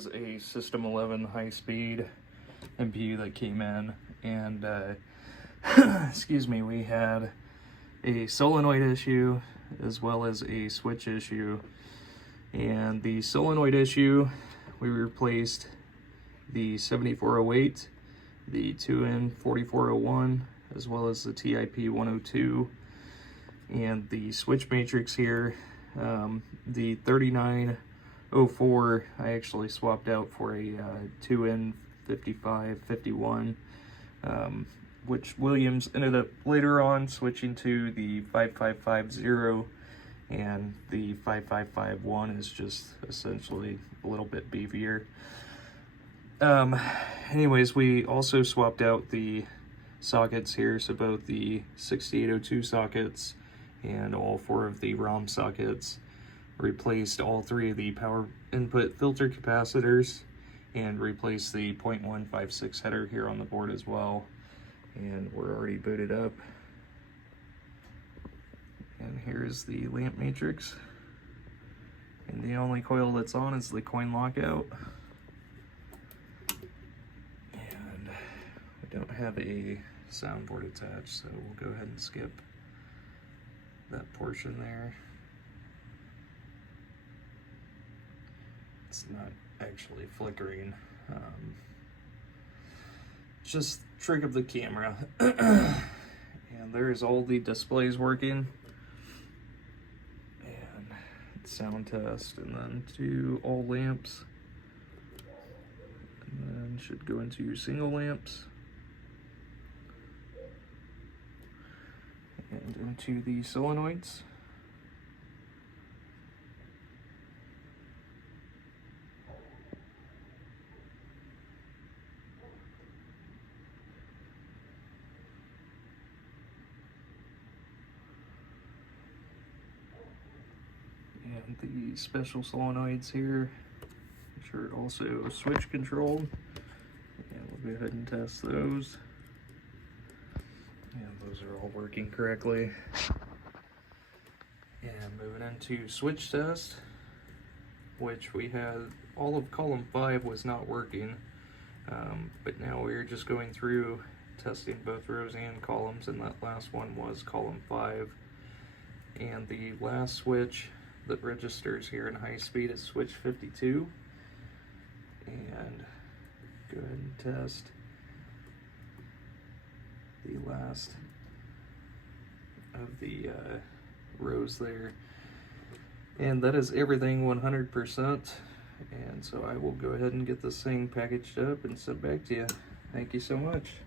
is a System 11 Highspeed MPU that came in, and excuse me, we had a solenoid issue as well as a switch issue. And the solenoid issue, we replaced the 7408, the 2N 4401, as well as the TIP 102, and the switch matrix here, the 3904 I actually swapped out for a 2N 5551, which Williams ended up later on switching to the 5550, and the 5551 is just essentially a little bit beefier. Anyways, we also swapped out the sockets here, so both the 6802 sockets and all 4 of the ROM sockets, replaced all 3 of the power input filter capacitors, and replaced the 0.156 header here on the board as well. And we're already booted up. And here's the lamp matrix. And the only coil that's on is the coin lockout. And we don't have a soundboard attached, so we'll go ahead and skip that portion there. It's not actually flickering. Just trick of the camera. And there's all the displays working. And sound test, and then to all lamps. And then should go into your single lamps. And into the solenoids. And the special solenoids here, which are also switch controlled. And we'll go ahead and test those. And those are all working correctly. And moving into switch test, which we had all of column 5 was not working, but now we're just going through testing both rows and columns, and that last one was column 5. And the last switch that registers here in Highspeed is switch 52. And go ahead and test the last of the rows there. And that is everything 100%. And so I will go ahead and get this thing packaged up and sent back to you. Thank you so much.